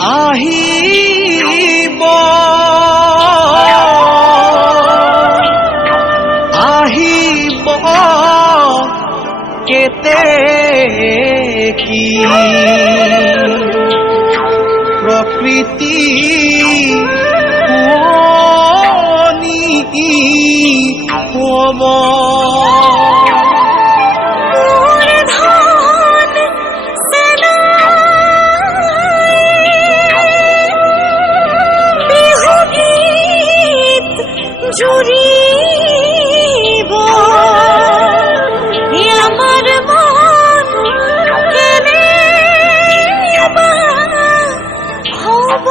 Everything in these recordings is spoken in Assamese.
আহিব আহিব কেতেকী প্ৰকৃতি শুৱনি হ'ব জুৰিব আমাৰ মন কেনে হ'ব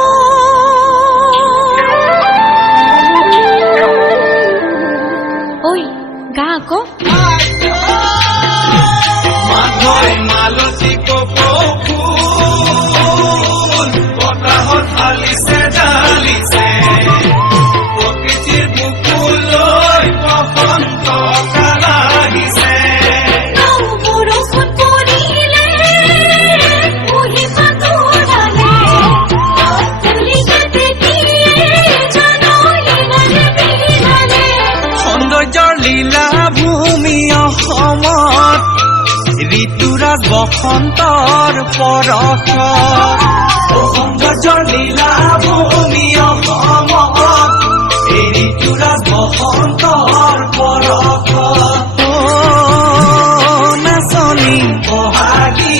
ঐ গা আকৌ মাধৈ মালতী কপৌফুল বতাহত হালিছে ডালিছে প্ৰকৃতিৰ বুকুলৈ বসন্ত কাল আহিছে বৰষুণ পৰিলে কুঁহি পাতোৰালে তুলিকে দেখিয়ে জনলিনালে বিৰালে সৌন্দৰ্যৰ লীলা ভূমি অসমত ঋতুৰাজ বসন্তৰ পৰশত সৌন্দৰ্যৰ লীলা ভূমি অসমত ঋতুৰাজ বসন্তৰ পৰশত নাচনী বহাগী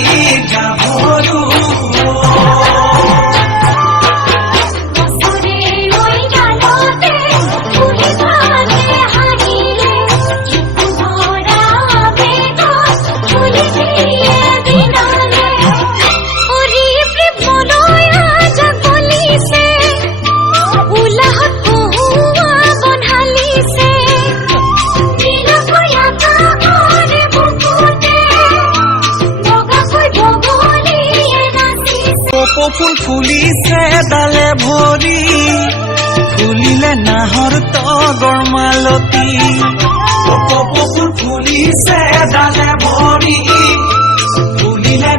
গাভৰু বছৰে ৰৈ গালতে কুঁহি পাতে হাঁহিলে ধৰা বেগত তুলি দিয়ে দিনালে হৰি প্ৰেমলৈ আজ গলিছে উলাহত বহুৱা বন্ধালিছে নীলকৈ আকাশৰে বুকুতে বগাকৈ বগলীয়ে নাচিছে কপৌফুল ফুলিছে ডালে ভৰি ফুলিলে নাহৰ তগৰ মালতী কপৌফুল ফুলিছে ডালে ভৰি ফুলিলে